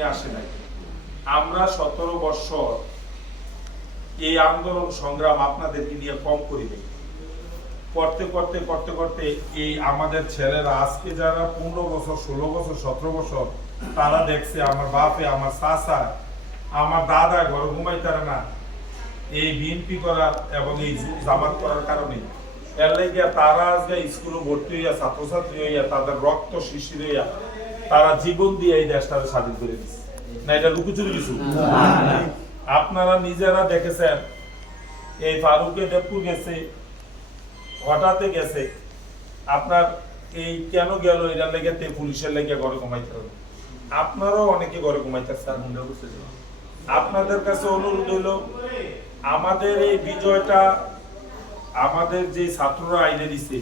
এমনি আসে নাই। আমরা 17 বছর এই আন্দোলন সংগ্রাম আপনাদেরকে নিয়ে কম করি নাই। করতে করতে করতে করতে এই আমাদের ছেলেরা আজকে যারা 15 বছর 16 বছর 17 বছর তারা দেখছে আমার বাপে আমার চাচা আমার দাদা ঘরে ঘুমাইতারে না এই বিএনপি করার এবং এই জামাত করার কারণে। এর লাগিয়া তারা আজকে স্কুলে ভর্তি হইয়া ছাত্রছাত্রী হইয়া তাদের রক্ত শিশির হইয়া তারা জীবন দিয়ে এই দেশটাকে স্বাধীন করে দিচ্ছে না। এটা লুকোচুরি কিছু আপনারা নিজেরা দেখেছেন। এই ফারুকে দেবপুর গেছে, হঠাৎ গেছে, আপনার এই কেন গেল এটার লেগে পুলিশের লেগে ঘরে ঘুমাইতে হবে। আপনারাও অনেকে ঘরে ঘুমাইতেছেন। আপনাদের কাছে অনুরোধ হইল আমাদের এই বিজয়টা আমাদের যে ছাত্ররা আইনে দিছে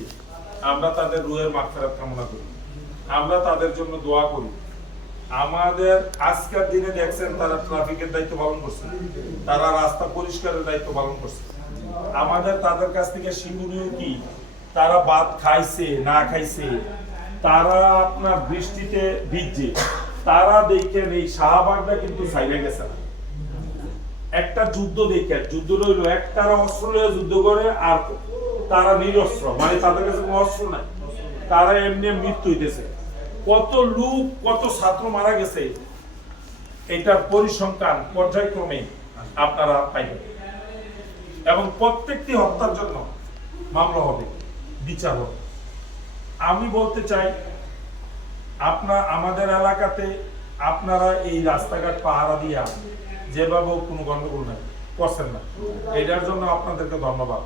আমরা তাদের রুহের মাগফিরাত কামনা করি, আমরা তাদের জন্য দোয়া করি। আমাদের আজকের দিনে দেখছেন তারা ট্রাফিকের দায়িত্ব পালন করছে, তারা রাস্তা পরিষ্কারের দায়িত্ব পালন করছে। আমাদের তাদের কাছ থেকে শিক্ষণীয় কি তারা ভাত খাইছে না খাইছে, তারা আপনার বৃষ্টিতে ভিজছে, তারা দেখেন এই শাহবাগটা কিন্তু সাইডে গেছে না। একটা যুদ্ধ দেখেন, যুদ্ধ রইল এক তারা অস্ত্র নিয়ে যুদ্ধ করে আর তারা নিরস্ত্র, মানে তাদের কাছে কোনো অস্ত্র নাই, তারা এমনি মৃত্যু হইতেছে। কত লোক কত ছাত্র মারা গেছে এটার পরিসংখ্যান পর্যায়ক্রমে আপনারা পাইবেন এবং প্রত্যেকটি হত্যার জন্য মামলা হবে, বিচার হবে। আমি বলতে চাই আমাদের এলাকাতে আপনারা এই রাস্তাঘাট পাহারা দিয়া যেভাবে কোনো গন্ডগোল নাই করছেন না, এটার জন্য আপনাদেরকে ধন্যবাদ।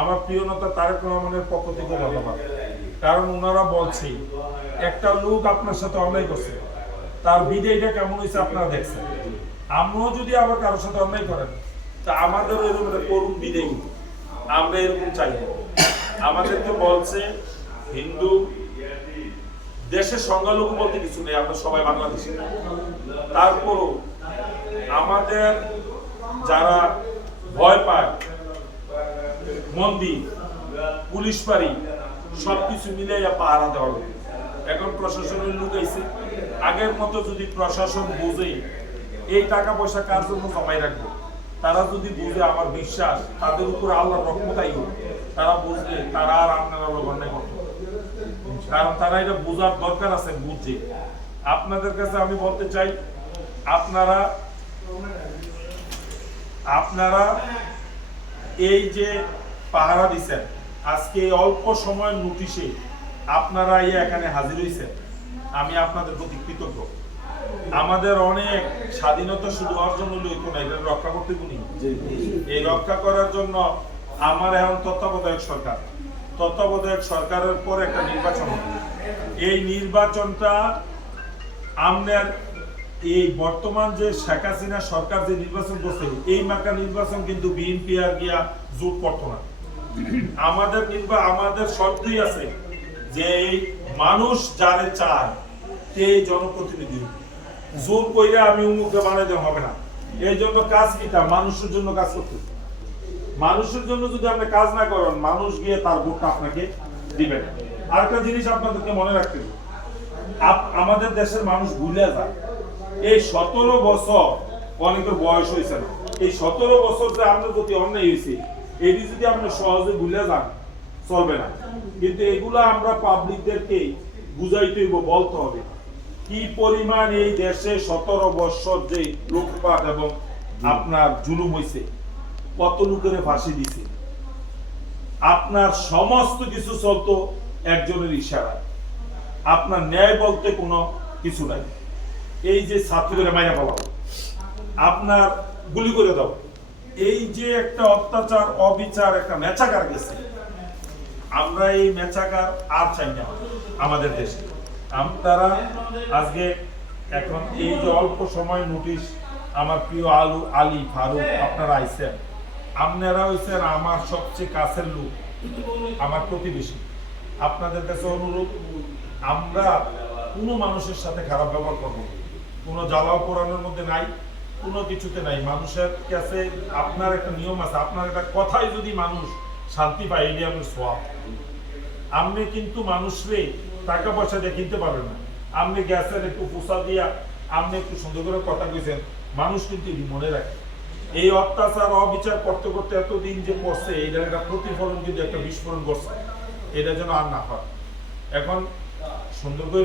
আমার প্রিয় নেতা তারেক রহমানের পক্ষ থেকে ধন্যবাদ। কারণ ওনারা বলছে একটা লোক আপনার সাথে অন্যায় করছে, তার বিদায়টা কেমন হয়েছে আপনারা দেখছেন। আমরাও যদি আবার কারোর সাথে অন্যায় করেন তা আমাদেরও এরকম করুণ বিদায়, আমরা এরকম চাই। আমাদেরকে বলছে হিন্দু দেশের সংখ্যালঘু বলতে কিছু নেই, আমরা সবাই বাংলাদেশি। তারপরও আমাদের যারা ভয় পায় মন্দির পুলিশ বাড়ি সবকিছু মিলাইয়া পাহারা দেওয়া হবে। এখন প্রশাসনের লোক আইছে, আগের মতো যদি প্রশাসন বুঝে এই টাকা পয়সা কার জন্য জমাই রাখবো, তারা যদি বুঝে, আমার বিশ্বাস তাদের উপর আল্লাহর রহমতাই হোক, তারা বুঝলে তারা আর আপনারা অন্যায় করতে, কারণ তারা এটা বোঝার দরকার আছে, বুঝছে। আপনাদের কাছে আমি বলতে চাই আপনারা এই যে পাহারা দিচ্ছেন আজকে অল্প সময়ের নোটিশে আপনারা এখানে হাজির হয়েছেন, আমি আপনাদের প্রতি কৃতজ্ঞ। আমাদের অনেক স্বাধীনতা শুধু অর্জন হলো এটা রক্ষা করতে গুনি, এই রক্ষা করার জন্য আমার এখন তত্ত্বাবধায়ক সরকারের পর একটা নির্বাচন হবে। এই নির্বাচনটা আমাদের এই বর্তমান যে শেখ হাসিনা সরকার যে নির্বাচন করছে এই মার্কা নির্বাচন কিন্তু বিএনপি আর গিয়া জোট করতো না। আমাদের শর্তই আছে যে মানুষ যারে চায় সেই জনপ্রতিনিধি, জোর কইরা আমি উমুকে বানাই দেওয়া হবে না। এই জন্য কাজ কিটা মানুষের জন্য কাজ করতে, মানুষের জন্য যদি আপনি কাজ না করেন মানুষ গিয়ে তার ভোটটা আপনাকে দিবেন। আরেকটা জিনিস আপনাদেরকে মনে রাখতে হবে, আমাদের দেশের মানুষ ভুলে যায় এই 17 বছর অনেকের বয়স হয়েছে না, এই 17 বছর যে আপনার প্রতি অন্যায় হয়েছে এটি যদি আপনি সহজে ভুলে যান চলবে না। কিন্তু এগুলা আমরা পাবলিকদেরকে বুঝাইতে হইব, বলতে হবে কি পরিমাণ এই দেশে 17 বছর যে লুটপাট এবং আপনার জুলুম হয়েছে, কত লোকের ফাঁসি দিছে, আপনার সমস্ত কিছু চলতো একজনের ইশারায়, আপনার ন্যায় বলতে কোনো কিছু নাই। এই যে ছাত্রীদের মাইনা পালাবো, আপনার গুলি করে দাও, এই যে একটা অত্যাচার অবিচার একটা মেচাকার গেছে, আমরা এই মেচাকার আর চাই না আমাদের দেশে। আপনারা আজকে এখন এই যে অল্প সময় নোটিশ, আমার প্রিয় আলী ফারুক আপনারা আইছেন, আপনারা হইছেন আমার সবচেয়ে কাছের লোক, আমার প্রতিবেশী। আপনাদের কাছে অনুরোধ, আমরা কোনো মানুষের সাথে খারাপ ব্যবহার করবো, কোনো জ্বালাও পোড়ানোর মধ্যে নাই, কোনো কিছুতে নাই। মানুষের কাছে আপনার একটা নিয়ম আছে, আপনার একটা কথাই যদি মানুষ শান্তি পায় এটি আপনার সোয়াব। আপনি কিন্তু মানুষরে টাকা পয়সা দিয়ে কিনতে পারবেন না। আপনি গ্যাসের একটু পোষা দিয়া আপনি একটু সুন্দর করে কথা কইছেন, মানুষ কিন্তু এটি মনে রাখে। এই অত্যাচার অবিচার করতে করতে এতদিন যে করছে, এটার একটা প্রতিফলন কিন্তু একটা বিস্ফোরণ করছে, এটা যেন আর না হয়। এখন সুন্দর করে